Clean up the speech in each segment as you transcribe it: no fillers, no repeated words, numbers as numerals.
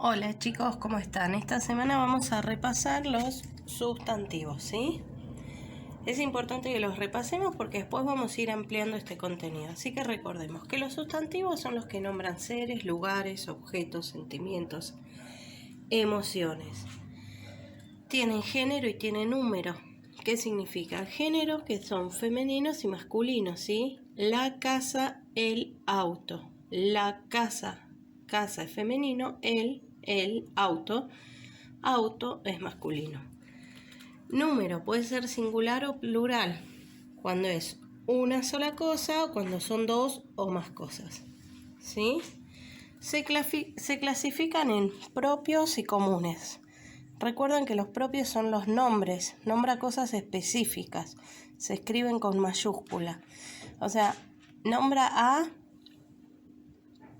Hola chicos, ¿cómo están? Esta semana vamos a repasar los sustantivos, ¿sí? Es importante que los repasemos porque después vamos a ir ampliando este contenido. Así que recordemos que los sustantivos son los que nombran seres, lugares, objetos, sentimientos, emociones. Tienen género y tienen número. ¿Qué significa? Género, que son femeninos y masculinos, ¿sí? La casa, el auto. La casa es femenino, el auto es masculino. Número puede ser singular o plural, cuando es una sola cosa o cuando son dos o más cosas, ¿sí? Se clasifican en propios y comunes. Recuerden que los propios son los nombres, nombra cosas específicas, se escriben con mayúscula. O sea, nombra a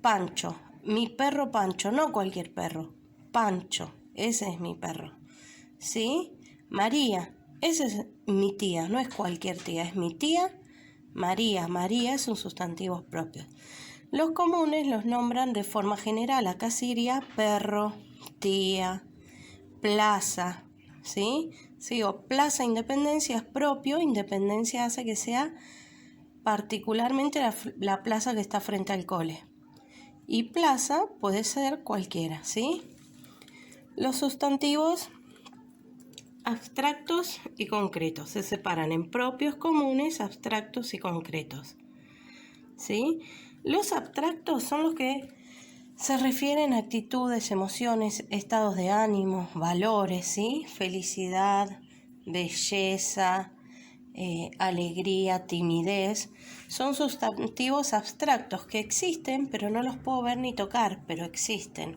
Pancho, mi perro Pancho, no cualquier perro, Pancho, ese es mi perro, ¿sí? María, esa es mi tía, no es cualquier tía, es mi tía María. María es un sustantivo propio. Los comunes los nombran de forma general, acá sería perro, tía, plaza, ¿sí? Sigo, Plaza Independencia es propio, Independencia hace que sea particularmente la plaza que está frente al cole. Y plaza puede ser cualquiera, ¿sí? Los sustantivos abstractos y concretos se separan en propios, comunes, abstractos y concretos, ¿sí? Los abstractos son los que se refieren a actitudes, emociones, estados de ánimo, valores, ¿sí? Felicidad, belleza, alegría, timidez. Son sustantivos abstractos que existen, pero no los puedo ver ni tocar, pero existen.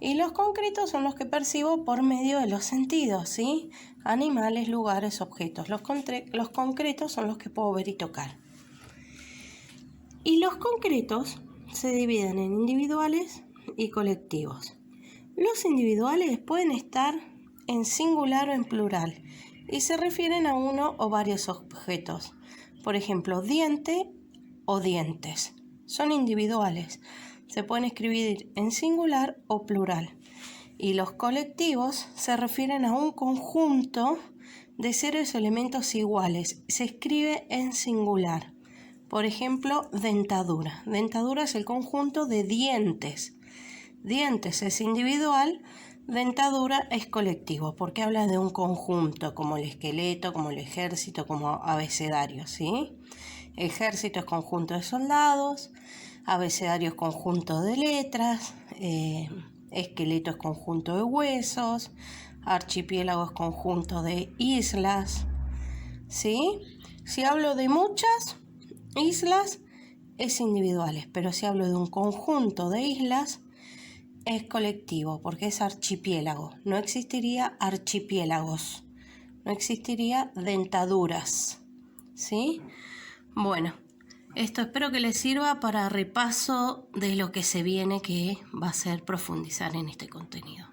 Y los concretos son los que percibo por medio de los sentidos, ¿sí? Animales, lugares, objetos. Los concretos son los que puedo ver y tocar. Y los concretos se dividen en individuales y colectivos. Los individuales pueden estar en singular o en plural y se refieren a uno o varios objetos. Por ejemplo, diente o dientes. Son individuales. Se pueden escribir en singular o plural. Y los colectivos se refieren a un conjunto de seres o elementos iguales. Se escribe en singular. Por ejemplo, dentadura. Dentadura es el conjunto de dientes. Dientes es individual, dentadura es colectivo, porque habla de un conjunto, como el esqueleto, como el ejército, como abecedario, ¿sí? Ejército es conjunto de soldados, abecedario es conjunto de letras, esqueleto es conjunto de huesos, archipiélago es conjunto de islas, ¿sí? Si hablo de muchas islas, es individuales, pero si hablo de un conjunto de islas, es colectivo, porque es archipiélago. No existiría archipiélagos, no existiría dentaduras, ¿sí? Bueno, esto espero que les sirva para repaso de lo que se viene, que va a ser profundizar en este contenido.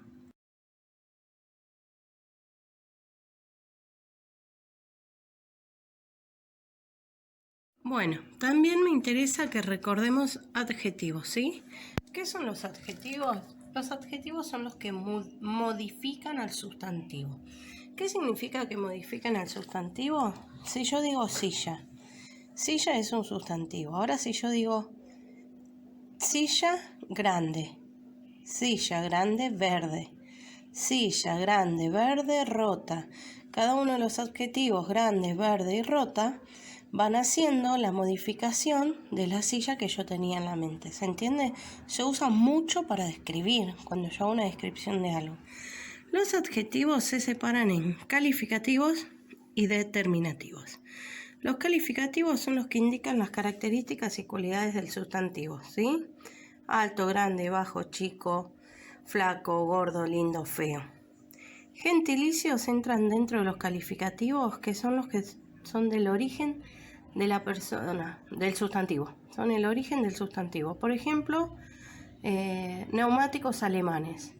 Bueno, también me interesa que recordemos adjetivos, ¿sí? ¿Qué son los adjetivos? Los adjetivos son los que modifican al sustantivo. ¿Qué significa que modifican al sustantivo? Si yo digo silla, silla es un sustantivo. Ahora si yo digo silla grande verde, silla grande verde rota. Cada uno de los adjetivos grande, verde y rota van haciendo la modificación de la silla que yo tenía en la mente. ¿Se entiende? Se usa mucho para describir, cuando yo hago una descripción de algo. Los adjetivos se separan en calificativos y determinativos. Los calificativos son los que indican las características y cualidades del sustantivo, ¿sí? Alto, grande, bajo, chico, flaco, gordo, lindo, feo. Gentilicios entran dentro de los calificativos, que son los que son del origen de la persona, del sustantivo. Son el origen del sustantivo. Por ejemplo, neumáticos alemanes.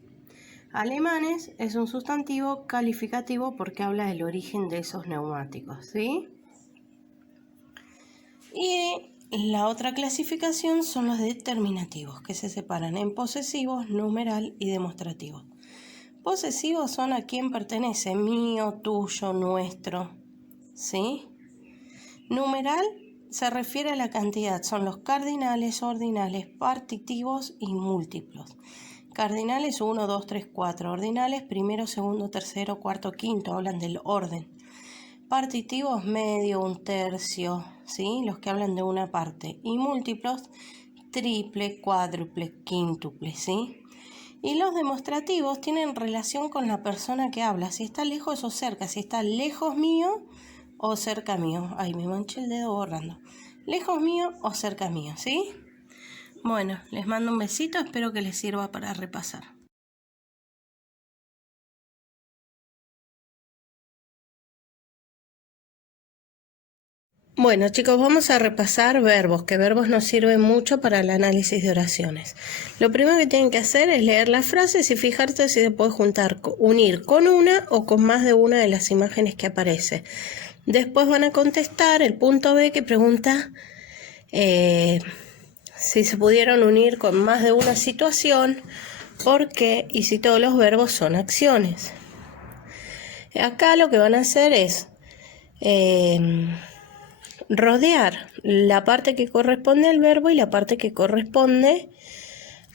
Alemanes es un sustantivo calificativo porque habla del origen de esos neumáticos, ¿sí? Y la otra clasificación son los determinativos, que se separan en posesivos, numeral y demostrativos. Posesivos son a quién pertenece, mío, tuyo, nuestro, ¿sí? Numeral se refiere a la cantidad, son los cardinales, ordinales, partitivos y múltiplos. Cardinales 1, 2, 3, 4, ordinales primero, segundo, tercero, cuarto, quinto, hablan del orden. Partitivos medio, un tercio, ¿sí? Los que hablan de una parte. Y múltiplos triple, cuádruple, quíntuple, ¿sí? Y los demostrativos tienen relación con la persona que habla, si está lejos o cerca, si está lejos mío o cerca mío. Ay, me manché el dedo borrando. Lejos mío o cerca mío, ¿sí? Bueno, les mando un besito, espero que les sirva para repasar. Bueno, chicos, vamos a repasar verbos, que verbos nos sirven mucho para el análisis de oraciones. Lo primero que tienen que hacer es leer las frases y fijarse si se puede unir con una o con más de una de las imágenes que aparece. Después van a contestar el punto B que pregunta si se pudieron unir con más de una situación, por qué y si todos los verbos son acciones. Acá lo que van a hacer es rodear la parte que corresponde al verbo y la parte que corresponde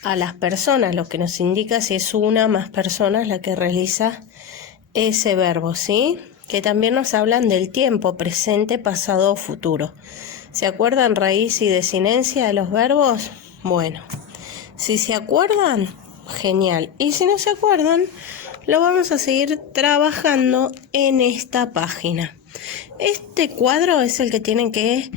a las personas, lo que nos indica si es una o más personas la que realiza ese verbo, ¿sí? Que también nos hablan del tiempo, presente, pasado o futuro. ¿Se acuerdan raíz y desinencia de los verbos? Bueno, si se acuerdan, genial. Y si no se acuerdan, lo vamos a seguir trabajando en esta página. Este cuadro es el que tienen que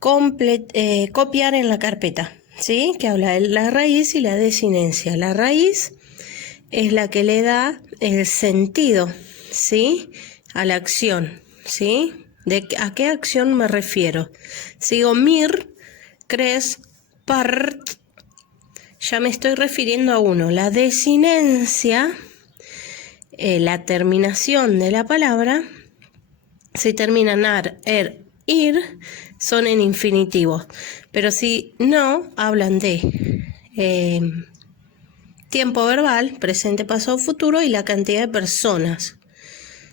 copiar en la carpeta, ¿sí? Que habla de la raíz y la desinencia. La raíz es la que le da el sentido, ¿sí? A la acción, ¿sí? ¿A qué acción me refiero? Sigo mir, cres, part, ya me estoy refiriendo a uno. La desinencia, la terminación de la palabra, si terminan ar, ir, son en infinitivos. Pero si no, hablan de tiempo verbal, presente, pasado, futuro y la cantidad de personas.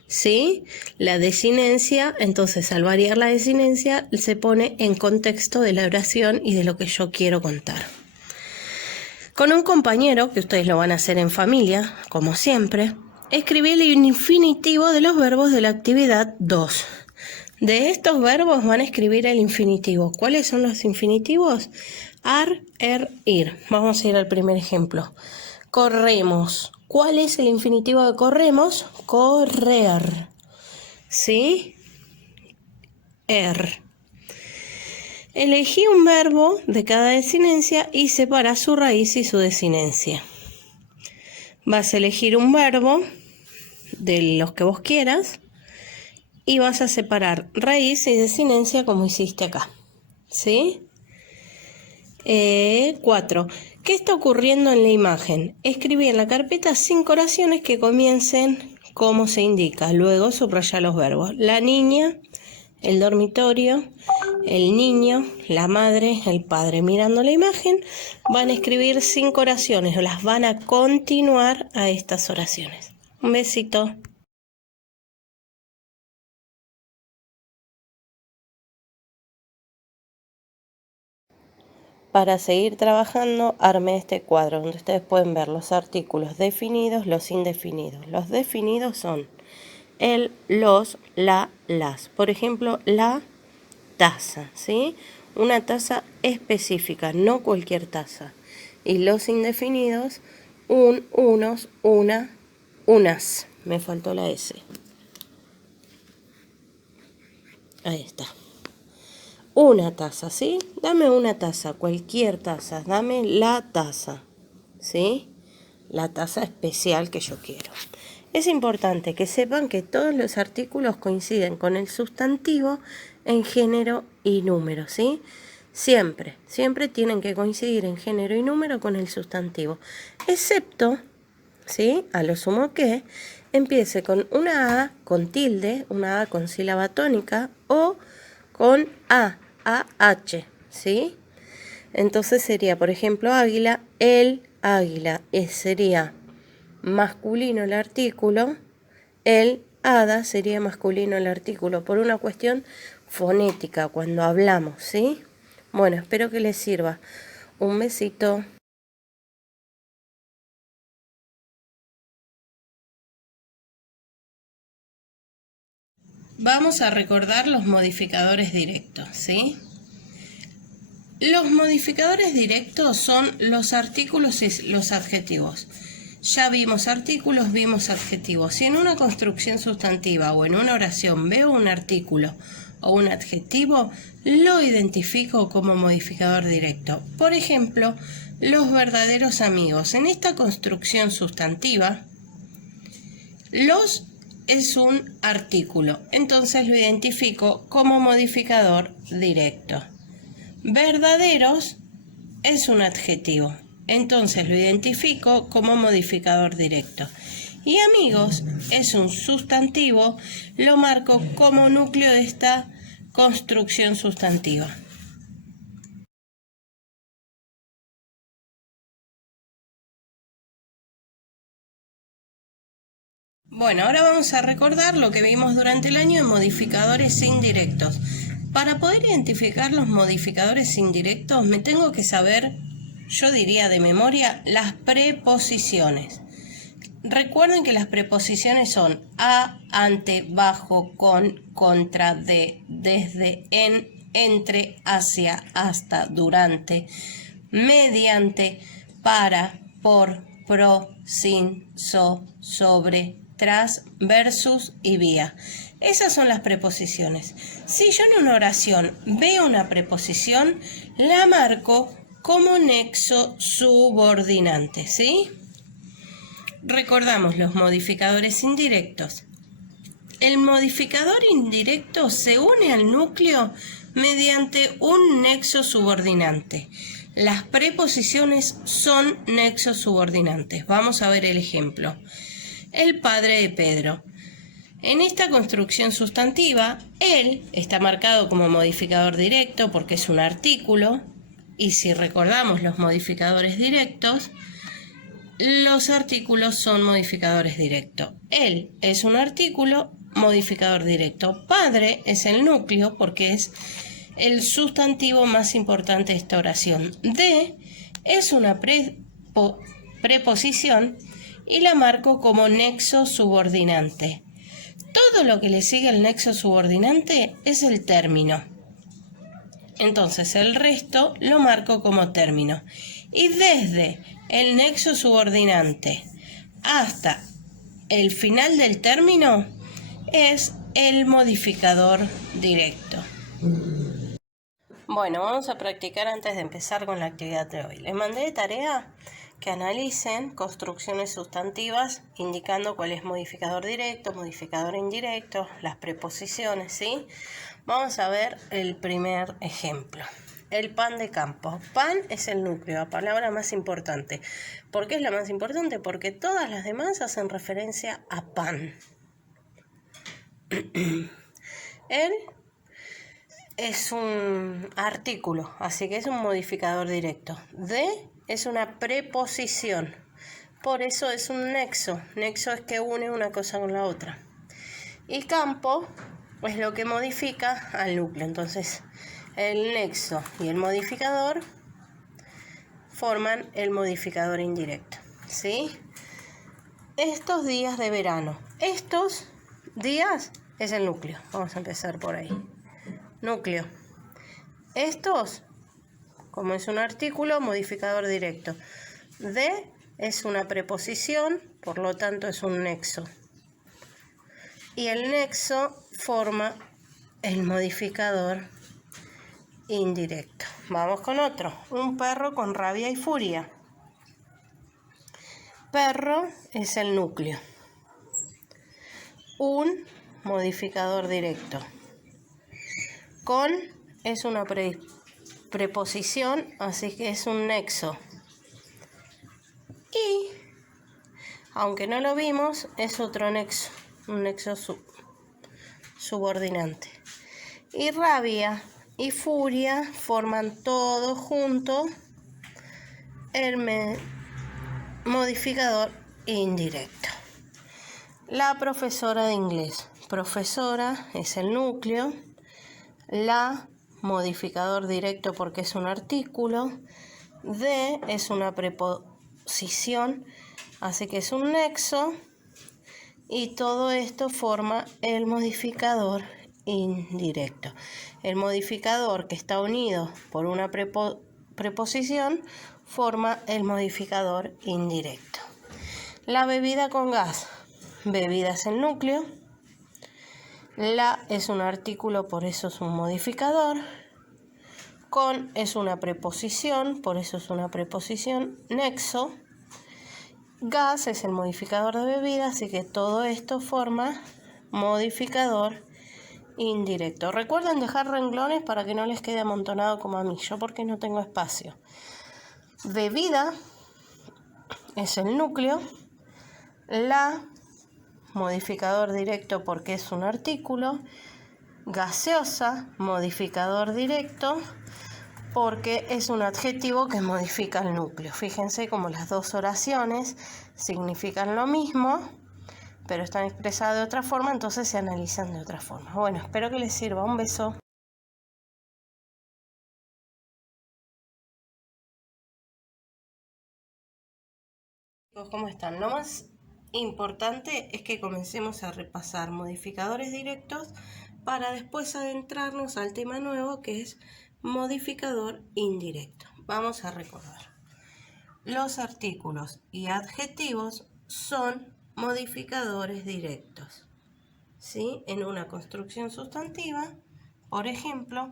¿Sí? La desinencia, entonces al variar la desinencia se pone en contexto de la oración y de lo que yo quiero contar. Con un compañero, que ustedes lo van a hacer en familia, como siempre, escribí el infinitivo de los verbos de la actividad 2. De estos verbos van a escribir el infinitivo. ¿Cuáles son los infinitivos? Ar, ir. Vamos a ir al primer ejemplo. Corremos. ¿Cuál es el infinitivo de corremos? Correr. ¿Sí? Elegí un verbo de cada desinencia y separa su raíz y su desinencia. Vas a elegir un verbo de los que vos quieras y vas a separar raíz y desinencia como hiciste acá. ¿Sí? 4. ¿Qué está ocurriendo en la imagen? Escribí en la carpeta 5 oraciones que comiencen como se indica. Luego subraya los verbos. La niña, el dormitorio, el niño, la madre, el padre. Mirando la imagen van a escribir 5 oraciones o las van a continuar a estas oraciones. Un besito. Para seguir trabajando, armé este cuadro donde ustedes pueden ver los artículos definidos, los indefinidos. Los definidos son el, los, la, las. Por ejemplo, la taza, ¿sí? Una taza específica, no cualquier taza. Y los indefinidos, un, unos, una, unas. Me faltó la S. Ahí está. Una taza, ¿sí? Dame una taza, cualquier taza, dame la taza, ¿sí? La taza especial que yo quiero. Es importante que sepan que todos los artículos coinciden con el sustantivo en género y número, ¿sí? Siempre tienen que coincidir en género y número con el sustantivo, excepto, ¿sí? A lo sumo que empiece con una A con tilde, una A con sílaba tónica o con A, H, ¿sí? Entonces sería, por ejemplo, águila, el águila. Sería masculino el artículo, el hada sería masculino el artículo, por una cuestión fonética cuando hablamos, ¿sí? Bueno, espero que les sirva. Un besito. Vamos a recordar los modificadores directos, ¿sí? Los modificadores directos son los artículos y los adjetivos. Ya vimos artículos, vimos adjetivos. Si en una construcción sustantiva o en una oración veo un artículo o un adjetivo, lo identifico como modificador directo. Por ejemplo, los verdaderos amigos. En esta construcción sustantiva, los es un artículo, entonces lo identifico como modificador directo. Verdaderos es un adjetivo, entonces lo identifico como modificador directo. Y amigos es un sustantivo, lo marco como núcleo de esta construcción sustantiva. Bueno, ahora vamos a recordar lo que vimos durante el año en modificadores indirectos. Para poder identificar los modificadores indirectos me tengo que saber, yo diría de memoria, las preposiciones. Recuerden que las preposiciones son a, ante, bajo, con, contra, de, desde, en, entre, hacia, hasta, durante, mediante, para, por, pro, sin, sobre, tras, versus y vía. Esas son las preposiciones. Si yo en una oración veo una preposición, la marco como nexo subordinante, ¿sí? Recordamos los modificadores indirectos. El modificador indirecto se une al núcleo mediante un nexo subordinante. Las preposiciones son nexos subordinantes. Vamos a ver el ejemplo. El padre de Pedro. En esta construcción sustantiva, él está marcado como modificador directo porque es un artículo, y si recordamos los modificadores directos, los artículos son modificadores directos. Él es un artículo, modificador directo. Padre es el núcleo porque es el sustantivo más importante de esta oración. De es una preposición y la marco como nexo subordinante. Todo lo que le sigue al nexo subordinante es el término. Entonces el resto lo marco como término. Y desde el nexo subordinante hasta el final del término es el modificador directo. Bueno, vamos a practicar antes de empezar con la actividad de hoy. Les mandé de tarea que analicen construcciones sustantivas indicando cuál es modificador directo, modificador indirecto, las preposiciones, ¿sí? Vamos a ver el primer ejemplo. El pan de campo. Pan es el núcleo, la palabra más importante. ¿Por qué es la más importante? Porque todas las demás hacen referencia a pan. Él es un artículo, así que es un modificador directo. De es una preposición, por eso es un nexo. Nexo es que une una cosa con la otra. Y campo es lo que modifica al núcleo. Entonces, el nexo y el modificador forman el modificador indirecto, ¿sí? Estos días de verano. Estos días es el núcleo. Vamos a empezar por ahí. Núcleo. Estos, como es un artículo, modificador directo. De es una preposición, por lo tanto es un nexo. Y el nexo forma el modificador indirecto. Vamos con otro. Un perro con rabia y furia. Perro es el núcleo. Un modificador directo. Con es una preposición, así que es un nexo. Y, aunque no lo vimos, es otro nexo, un nexo subordinante. Y rabia y furia forman todos juntos el modificador indirecto. La profesora de inglés. Profesora es el núcleo. La, modificador directo porque es un artículo. De es una preposición, así que es un nexo. Y todo esto forma el modificador indirecto. El modificador que está unido por una preposición forma el modificador indirecto. La bebida con gas. Bebida es el núcleo. La es un artículo, por eso es un modificador. Con es una preposición, por eso es una preposición nexo. Gas es el modificador de bebida, así que todo esto forma modificador indirecto. Recuerden dejar renglones para que no les quede amontonado como a mí, yo porque no tengo espacio. Bebida es el núcleo. La, modificador directo porque es un artículo. Gaseosa, modificador directo porque es un adjetivo que modifica el núcleo. Fíjense cómo las dos oraciones significan lo mismo, pero están expresadas de otra forma, entonces se analizan de otra forma. Bueno, espero que les sirva. Un beso. ¿Cómo están? Lo más importante es que comencemos a repasar modificadores directos para después adentrarnos al tema nuevo que es modificador indirecto. Vamos a recordar. Los artículos y adjetivos son modificadores directos, ¿sí? En una construcción sustantiva, por ejemplo,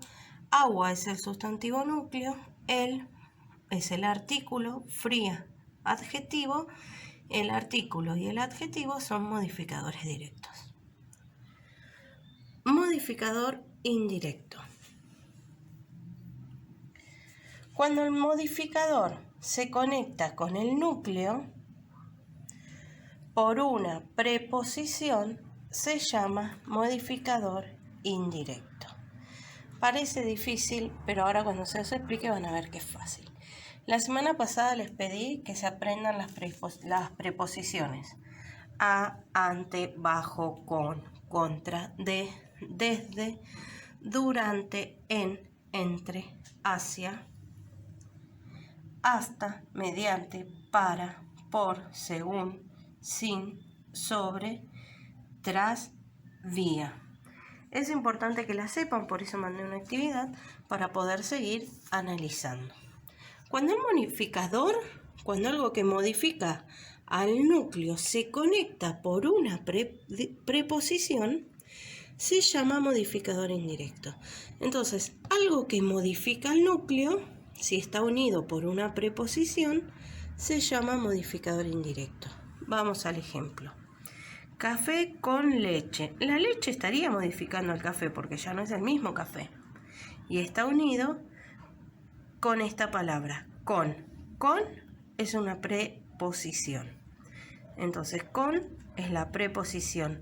agua es el sustantivo núcleo, el es el artículo, fría, adjetivo, el artículo y el adjetivo son modificadores directos. Modificador indirecto. Cuando el modificador se conecta con el núcleo por una preposición, se llama modificador indirecto. Parece difícil, pero ahora cuando se os explique van a ver que es fácil. La semana pasada les pedí que se aprendan las preposiciones. A, ante, bajo, con, contra, de, desde, durante, en, entre, hacia, hasta, mediante, para, por, según, sin, sobre, tras, vía. Es importante que la sepan, por eso mandé una actividad para poder seguir analizando. Cuando cuando algo que modifica al núcleo se conecta por una preposición, se llama modificador indirecto. Entonces, algo que modifica al núcleo, si está unido por una preposición, se llama modificador indirecto. Vamos al ejemplo. Café con leche. La leche estaría modificando el café porque ya no es el mismo café. Y está unido con esta palabra, con. Con es una preposición. Entonces, con es la preposición.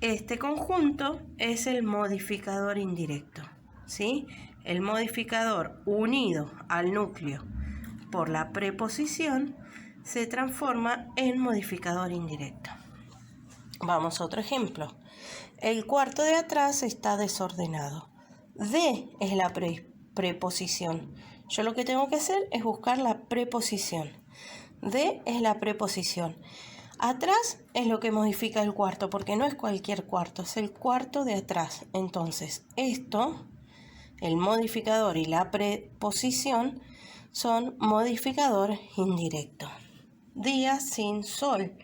Este conjunto es el modificador indirecto, ¿sí? El modificador unido al núcleo por la preposición se transforma en modificador indirecto. Vamos a otro ejemplo. El cuarto de atrás está desordenado. De es la preposición. Yo lo que tengo que hacer es buscar la preposición. De es la preposición. Atrás es lo que modifica el cuarto, porque no es cualquier cuarto, es el cuarto de atrás. Entonces, esto, el modificador y la preposición, son modificador indirecto. Día sin sol.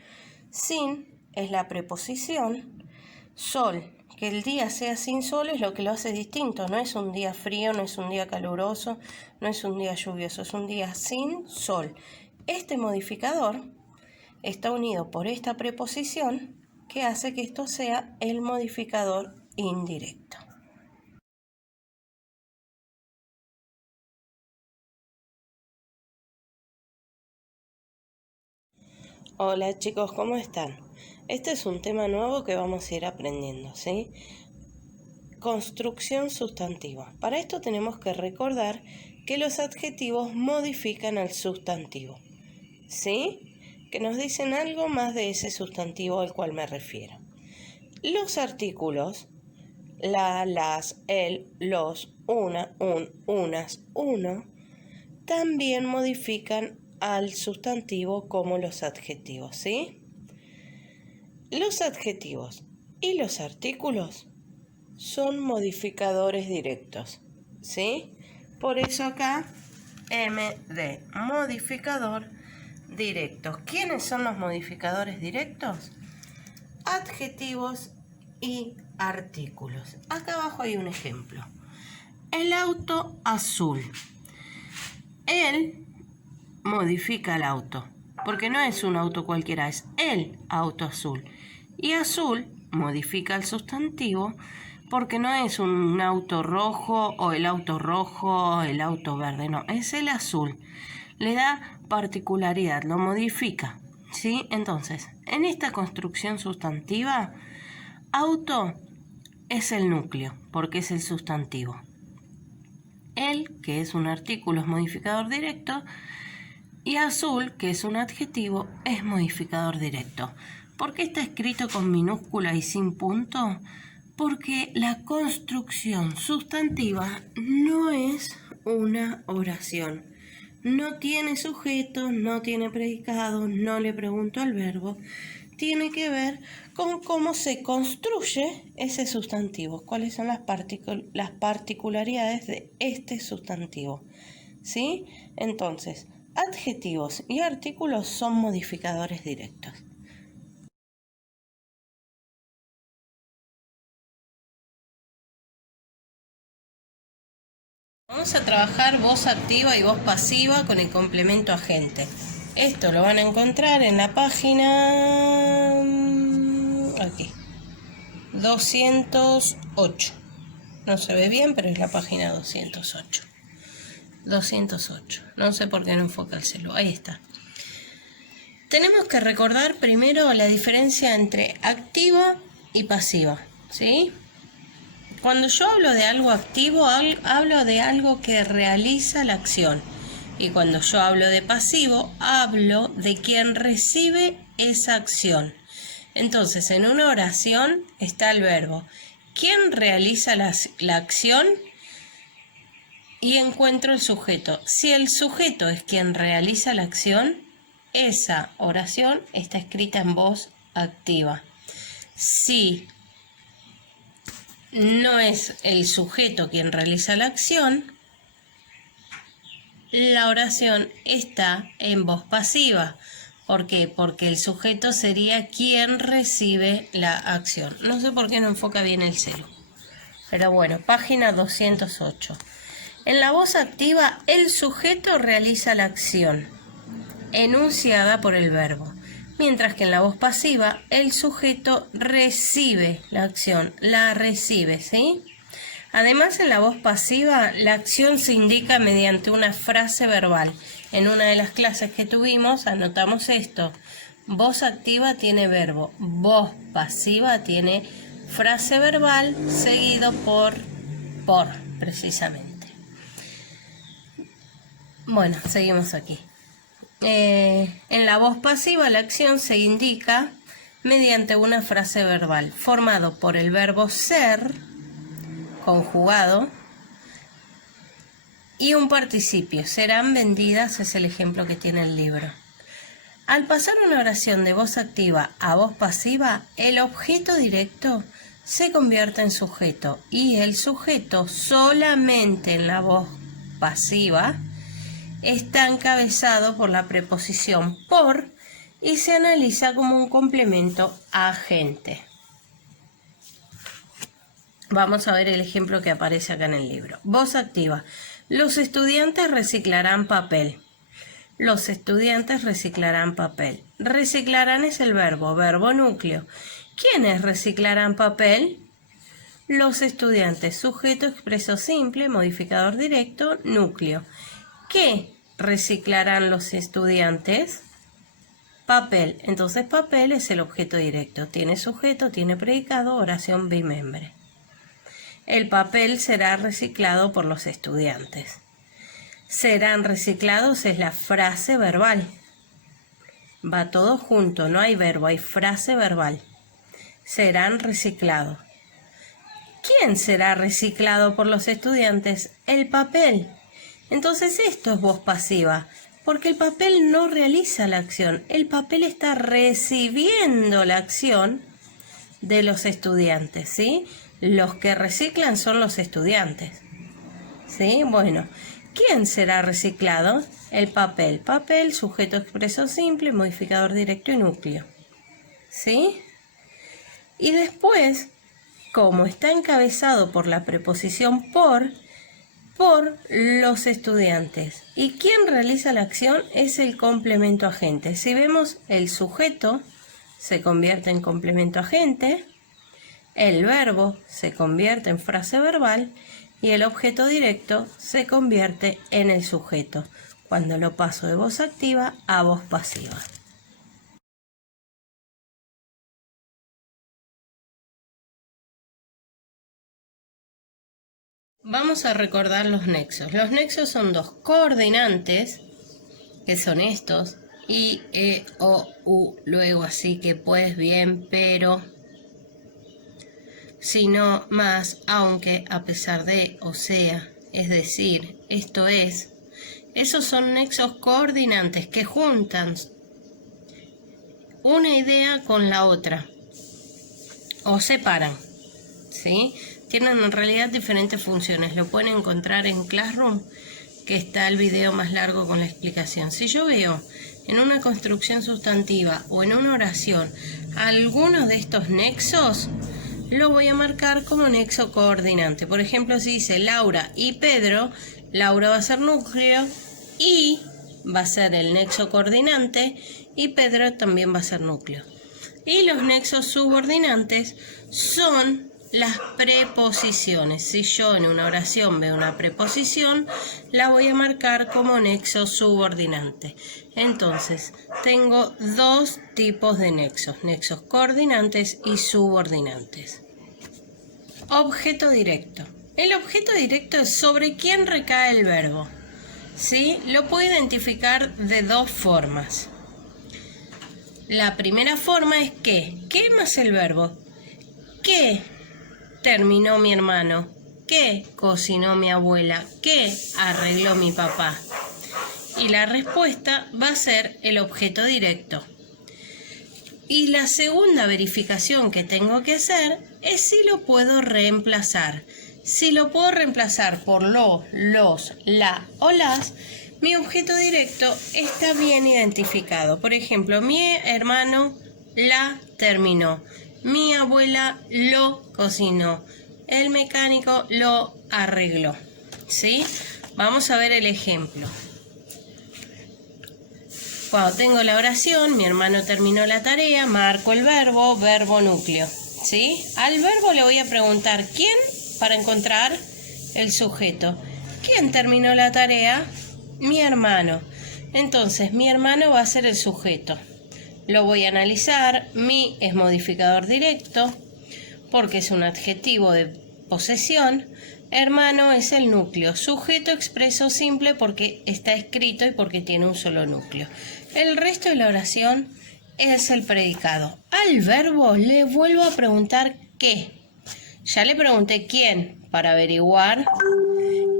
Sin es la preposición. Sol, que el día sea sin sol es lo que lo hace distinto. No es un día frío, no es un día caluroso, no es un día lluvioso, es un día sin sol. Este modificador está unido por esta preposición que hace que esto sea el modificador indirecto. Hola chicos, ¿cómo están? Este es un tema nuevo que vamos a ir aprendiendo, ¿sí? construcción sustantiva. Para esto tenemos que recordar que los adjetivos modifican al sustantivo, ¿sí? Que nos dicen algo más de ese sustantivo al cual me refiero. Los artículos, la, las, el, los, una, un, unas, uno, también modifican al sustantivo como los adjetivos, ¿sí? Los adjetivos y los artículos son modificadores directos, ¿sí? Por eso acá M de modificador directo. ¿Quiénes son los modificadores directos? Adjetivos y artículos. Acá abajo hay un ejemplo. El auto azul. Él modifica el auto, porque no es un auto cualquiera, es el auto azul. Y azul modifica el sustantivo, porque no es un auto rojo o el auto rojo o el auto verde, no, es el azul. Le da particularidad, lo modifica, ¿sí? Entonces, en esta construcción sustantiva, auto es el núcleo, porque es el sustantivo. El, que es un artículo, es modificador directo, y azul, que es un adjetivo, es modificador directo. ¿Por qué está escrito con minúscula y sin punto? Porque la construcción sustantiva no es una oración. No tiene sujeto, no tiene predicado, no le pregunto al verbo. Tiene que ver con cómo se construye ese sustantivo, cuáles son las particularidades de este sustantivo, ¿sí? Entonces, adjetivos y artículos son modificadores directos. Vamos a trabajar voz activa y voz pasiva con el complemento agente. Esto lo van a encontrar en la página aquí, 208. No se ve bien, pero es la página 208. 208. No sé por qué no enfoca el celular. Ahí está. Tenemos que recordar primero la diferencia entre activa y pasiva, ¿sí? Cuando yo hablo de algo activo, hablo de algo que realiza la acción. Y cuando yo hablo de pasivo, hablo de quien recibe esa acción. Entonces, en una oración está el verbo. ¿Quién realiza la acción? Y encuentro el sujeto. Si el sujeto es quien realiza la acción, esa oración está escrita en voz activa. Si no es el sujeto quien realiza la acción, la oración está en voz pasiva. ¿Por qué? Porque el sujeto sería quien recibe la acción. No sé por qué no enfoca bien el celu. Pero bueno, página 208. En la voz activa, el sujeto realiza la acción enunciada por el verbo, mientras que en la voz pasiva, el sujeto recibe la acción, la recibe, ¿sí? Además, en la voz pasiva, la acción se indica mediante una frase verbal. En una de las clases que tuvimos, anotamos esto. Voz activa tiene verbo, voz pasiva tiene frase verbal seguido por, precisamente. Bueno, seguimos aquí. En la voz pasiva la acción se indica mediante una frase verbal formado por el verbo ser conjugado y un participio. Serán vendidas es el ejemplo que tiene el libro. Al pasar una oración de voz activa a voz pasiva, el objeto directo se convierte en sujeto y el sujeto solamente en la voz pasiva está encabezado por la preposición por y se analiza como un complemento agente. Vamos a ver el ejemplo que aparece acá en el libro. Voz activa. Los estudiantes reciclarán papel. Los estudiantes reciclarán papel. Reciclarán es el verbo, verbo núcleo. ¿Quiénes reciclarán papel? Los estudiantes, sujeto expreso simple, modificador directo, núcleo. ¿Qué reciclarán los estudiantes? Papel. Entonces papel es el objeto directo. Tiene sujeto, tiene predicado, oración bimembre. el papel será reciclado por los estudiantes. Serán reciclados es la frase verbal. Va todo junto, no hay verbo, hay frase verbal. Serán reciclados. ¿Quién será reciclado por los estudiantes? El papel. Entonces esto es voz pasiva, porque el papel no realiza la acción. El papel está recibiendo la acción de los estudiantes, ¿sí? Los que reciclan son los estudiantes, ¿sí? Bueno, ¿quién será reciclado? El papel. Papel, sujeto expreso simple, modificador directo y núcleo, ¿sí? Y después, como está encabezado por la preposición por los estudiantes. ¿Y quién realiza la acción? Es el complemento agente. Si vemos, el sujeto se convierte en complemento agente, el verbo se convierte en frase verbal y el objeto directo se convierte en el sujeto, cuando lo paso de voz activa a voz pasiva. Vamos a recordar los nexos. Los nexos son dos coordinantes, que son estos, I, E, O, U, luego así que pues, bien, pero, si no, más, aunque, a pesar de, o sea, es decir, esto es. Esos son nexos coordinantes que juntan una idea con la otra o separan, ¿sí? Tienen en realidad diferentes funciones. Lo pueden encontrar en Classroom, que está el video más largo con la explicación. Si yo veo en una construcción sustantiva o en una oración algunos de estos nexos, lo voy a marcar como nexo coordinante. Por ejemplo, si dice Laura y Pedro, Laura va a ser núcleo y va a ser el nexo coordinante y Pedro también va a ser núcleo. Y los nexos subordinantes son las preposiciones. Si yo en una oración veo una preposición, la voy a marcar como nexo subordinante. Entonces, tengo dos tipos de nexos: nexos coordinantes y subordinantes. Objeto directo. El objeto directo es sobre quién recae el verbo, ¿sí? Lo puedo identificar de dos formas. La primera forma es ¿qué? ¿Qué más el verbo? ¿Qué terminó mi hermano? ¿Qué cocinó mi abuela? ¿Qué arregló mi papá? Y la respuesta va a ser el objeto directo. Y la segunda verificación que tengo que hacer es si lo puedo reemplazar. Si lo puedo reemplazar por lo, los, la o las, mi objeto directo está bien identificado. Por ejemplo, mi hermano la terminó. Mi abuela lo cocinó. El mecánico lo arregló. ¿Sí? Vamos a ver el ejemplo. Cuando tengo la oración, mi hermano terminó la tarea, marco el verbo, verbo núcleo. ¿Sí? Al verbo le voy a preguntar ¿quién? Para encontrar el sujeto. ¿Quién terminó la tarea? Mi hermano. Entonces, mi hermano va a ser el sujeto. Lo voy a analizar. Mi es modificador directo porque es un adjetivo de posesión. Hermano es el núcleo. Sujeto expreso simple porque está escrito y porque tiene un solo núcleo. El resto de la oración es el predicado. Al verbo le vuelvo a preguntar ¿qué? Ya le pregunté quién para averiguar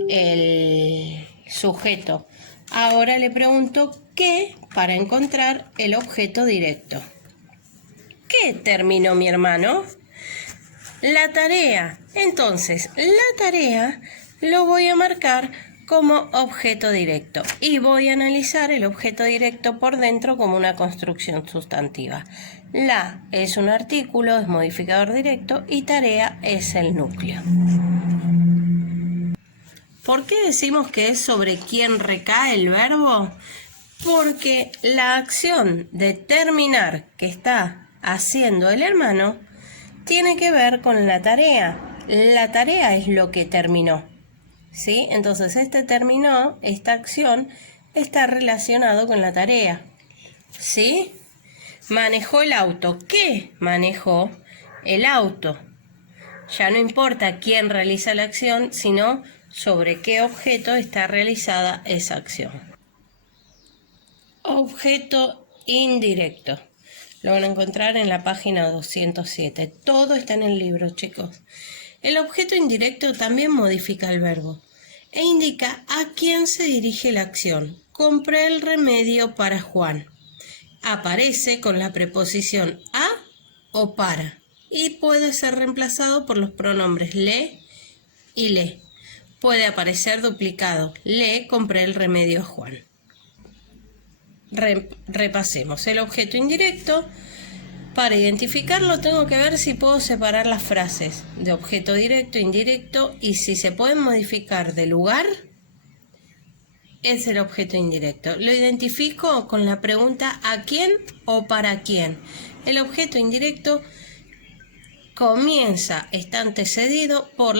el sujeto. Ahora le pregunto ¿qué? Para encontrar el objeto directo. ¿Qué terminó mi hermano? La tarea. Entonces, la tarea lo voy a marcar como objeto directo y voy a analizar el objeto directo por dentro como una construcción sustantiva. La es un artículo, es modificador directo y tarea es el núcleo. ¿Por qué decimos que es sobre quién recae el verbo? Porque la acción de terminar que está haciendo el hermano tiene que ver con la tarea. La tarea es lo que terminó, ¿sí? Entonces terminó, esta acción está relacionado con la tarea, ¿sí? Manejó el auto. ¿Qué manejó? El auto. Ya no importa quién realiza la acción, sino sobre qué objeto está realizada esa acción. Objeto indirecto. Lo van a encontrar en la página 207. Todo está en el libro, chicos. El objeto indirecto también modifica el verbo e indica a quién se dirige la acción. Compré el remedio para Juan. Aparece con la preposición a o para y puede ser reemplazado por los pronombres le y le. Puede aparecer duplicado. Le compré el remedio a Juan. Repasemos el objeto indirecto. Para identificarlo tengo que ver si puedo separar las frases de objeto directo, indirecto y si se pueden modificar de lugar. Es el objeto indirecto. Lo identifico con la pregunta ¿a quién o para quién? El objeto indirecto está antecedido por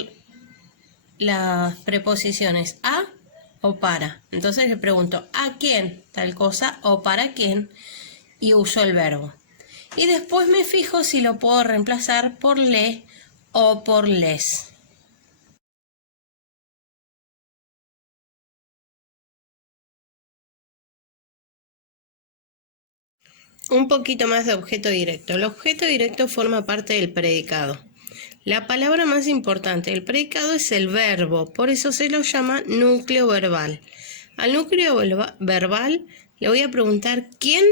las preposiciones a o para. Entonces le pregunto ¿a quién tal cosa o para quién? Y uso el verbo. Y después me fijo si lo puedo reemplazar por le o por les. Un poquito más de objeto directo. El objeto directo forma parte del predicado. La palabra más importante del predicado es el verbo, por eso se lo llama núcleo verbal. Al núcleo verbal le voy a preguntar quién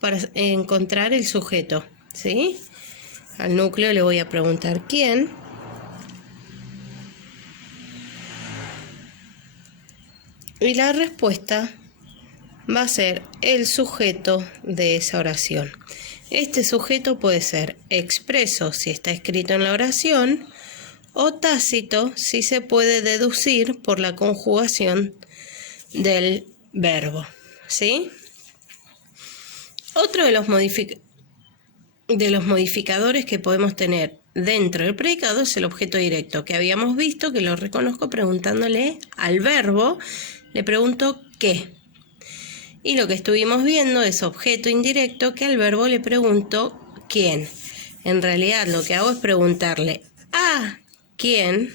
para encontrar el sujeto, ¿sí? Al núcleo le voy a preguntar quién. Y la respuesta va a ser el sujeto de esa oración. Este sujeto puede ser expreso si está escrito en la oración o tácito si se puede deducir por la conjugación del verbo, ¿sí? Otro de los modificadores que podemos tener dentro del predicado es el objeto directo, que habíamos visto, que lo reconozco preguntándole al verbo, le pregunto ¿qué? Y lo que estuvimos viendo es objeto indirecto, que al verbo le pregunto ¿quién? En realidad lo que hago es preguntarle ¿a quién?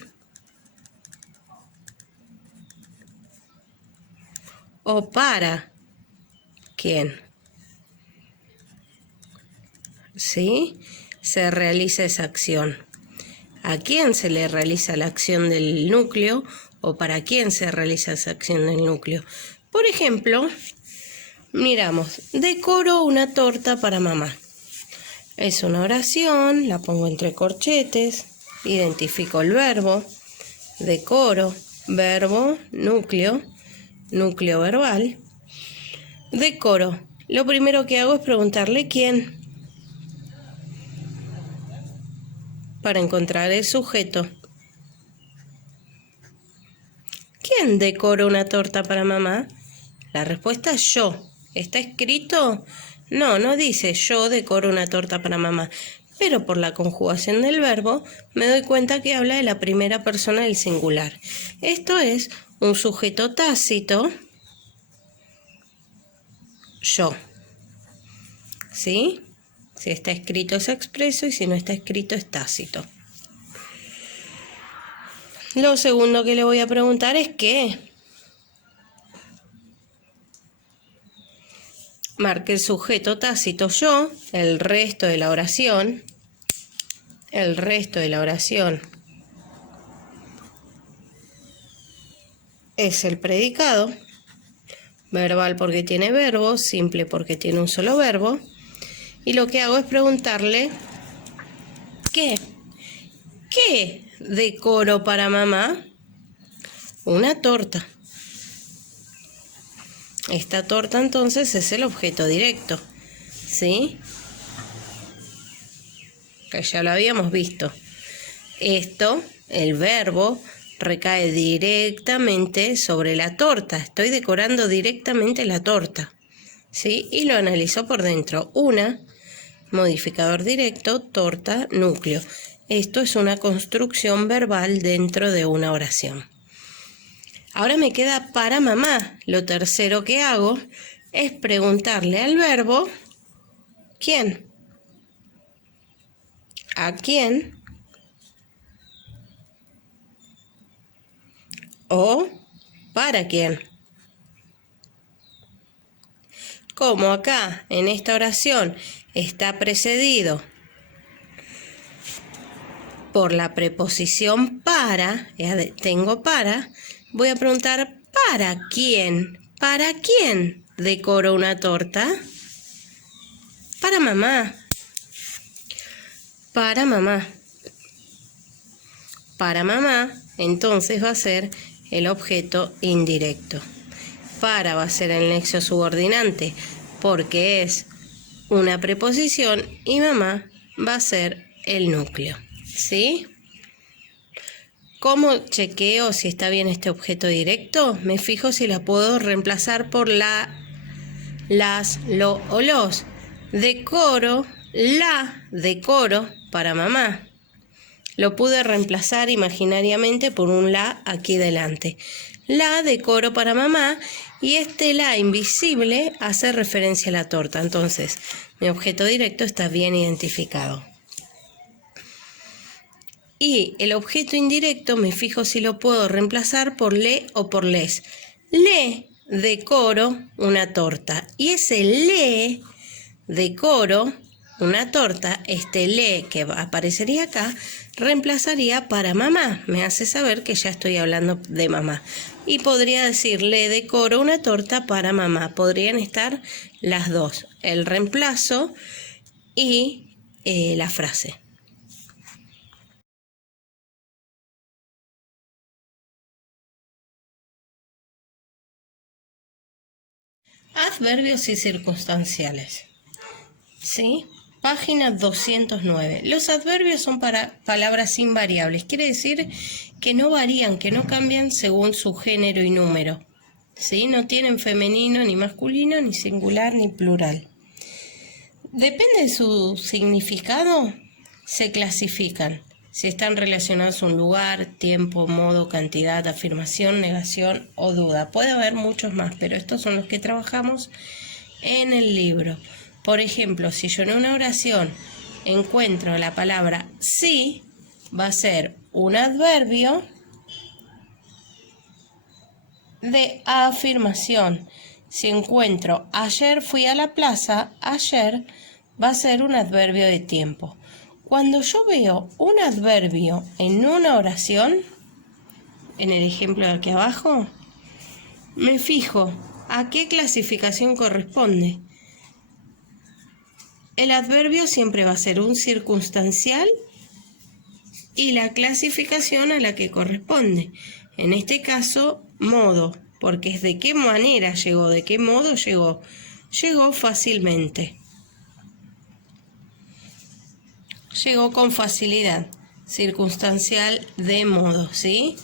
¿O para quién? ¿Sí? Se realiza esa acción. ¿A quién se le realiza la acción del núcleo? ¿O para quién se realiza esa acción del núcleo? Por ejemplo, miramos, decoro una torta para mamá. Es una oración, la pongo entre corchetes, identifico el verbo, decoro, verbo, núcleo verbal. Decoro. Lo primero que hago es preguntarle quién para encontrar el sujeto. ¿Quién decora una torta para mamá? La respuesta es yo. ¿Está escrito? No, no dice yo decoro una torta para mamá. Pero por la conjugación del verbo me doy cuenta que habla de la primera persona del singular. Esto es un sujeto tácito, yo. ¿Sí? Si está escrito es expreso y si no está escrito es tácito. Lo segundo que le voy a preguntar es ¿qué? Marque el sujeto tácito yo, el resto de la oración es el predicado, verbal porque tiene verbo, simple porque tiene un solo verbo, y lo que hago es preguntarle ¿qué? ¿Qué decoro para mamá? Una torta. Esta torta entonces es el objeto directo, ¿sí? Que ya lo habíamos visto. Esto, el verbo, recae directamente sobre la torta. Estoy decorando directamente la torta, ¿sí? Y lo analizo por dentro. Una, modificador directo, torta, núcleo. Esto es una construcción verbal dentro de una oración. Ahora me queda para mamá. Lo tercero que hago es preguntarle al verbo ¿quién? ¿A quién? o para quién. Como acá en esta oración está precedido por la preposición para, tengo para, voy a preguntar ¿para quién? ¿Para quién decoro una torta? Para mamá. Para mamá. Para mamá, entonces va a ser el objeto indirecto. Para va a ser el nexo subordinante porque es una preposición y mamá va a ser el núcleo. ¿Sí? ¿Cómo chequeo si está bien este objeto directo? Me fijo si la puedo reemplazar por la, las, lo o los. Decoro, la decoro para mamá. Lo pude reemplazar imaginariamente por un la aquí delante. La decoro para mamá y este la invisible hace referencia a la torta. Entonces, mi objeto directo está bien identificado. Y el objeto indirecto me fijo si lo puedo reemplazar por le o por les. Le decoro una torta. Y ese le decoro una torta, este le que aparecería acá, reemplazaría para mamá. Me hace saber que ya estoy hablando de mamá. Y podría decir le decoro una torta para mamá. Podrían estar las dos, el reemplazo y la frase. Adverbios y circunstanciales. ¿Sí? Página 209. Los adverbios son para palabras invariables. Quiere decir que no varían, que no cambian según su género y número. ¿Sí? No tienen femenino, ni masculino, ni singular, ni plural. Depende de su significado, se clasifican. Si están relacionados a un lugar, tiempo, modo, cantidad, afirmación, negación o duda. Puede haber muchos más, pero estos son los que trabajamos en el libro. Por ejemplo, si yo en una oración encuentro la palabra sí, va a ser un adverbio de afirmación. Si encuentro ayer fui a la plaza, ayer va a ser un adverbio de tiempo. Cuando yo veo un adverbio en una oración, en el ejemplo de aquí abajo, me fijo a qué clasificación corresponde. El adverbio siempre va a ser un circunstancial y la clasificación a la que corresponde. En este caso, modo, porque es de qué manera llegó, de qué modo llegó. Llegó fácilmente. Llegó con facilidad. Circunstancial de modo, ¿sí?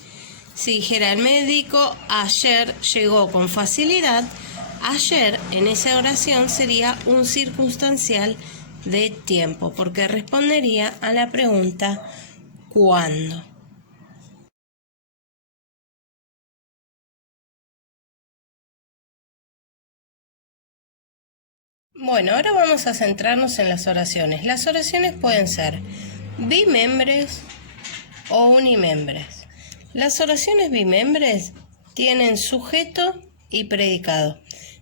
Si dijera el médico, ayer llegó con facilidad, ayer en esa oración sería un circunstancial de tiempo, porque respondería a la pregunta ¿cuándo? Bueno, ahora vamos a centrarnos en las oraciones. Las oraciones pueden ser bimembres o unimembres. Las oraciones bimembres tienen sujeto y predicado.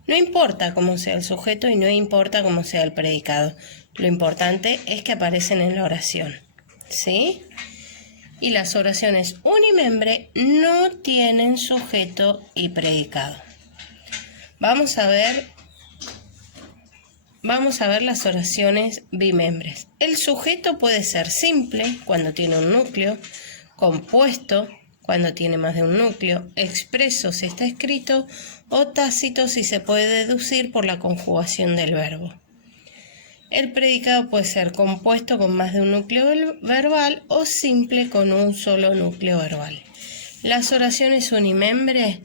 No importa cómo sea el sujeto y no importa cómo sea el predicado. Lo importante es que aparecen en la oración, ¿sí? Y las oraciones unimembre no tienen sujeto y predicado. Vamos a ver las oraciones bimembres. El sujeto puede ser simple cuando tiene un núcleo, compuesto cuando tiene más de un núcleo, expreso si está escrito o tácito si se puede deducir por la conjugación del verbo. El predicado puede ser compuesto con más de un núcleo verbal o simple con un solo núcleo verbal. Las oraciones unimembres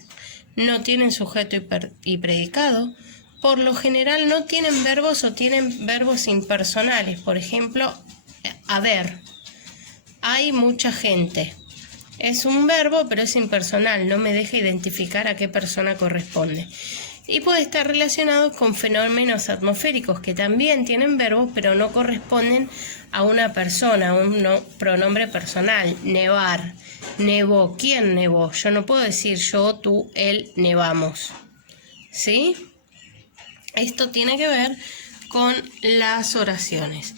no tienen sujeto y predicado. Por lo general no tienen verbos o tienen verbos impersonales. Por ejemplo, haber. Hay mucha gente. Es un verbo, pero es impersonal. No me deja identificar a qué persona corresponde. Y puede estar relacionado con fenómenos atmosféricos que también tienen verbos pero no corresponden a una persona, a un pronombre personal. Nevar, nevó. ¿Quién nevó? Yo no puedo decir yo, tú, él, nevamos. ¿Sí? Esto tiene que ver con las oraciones.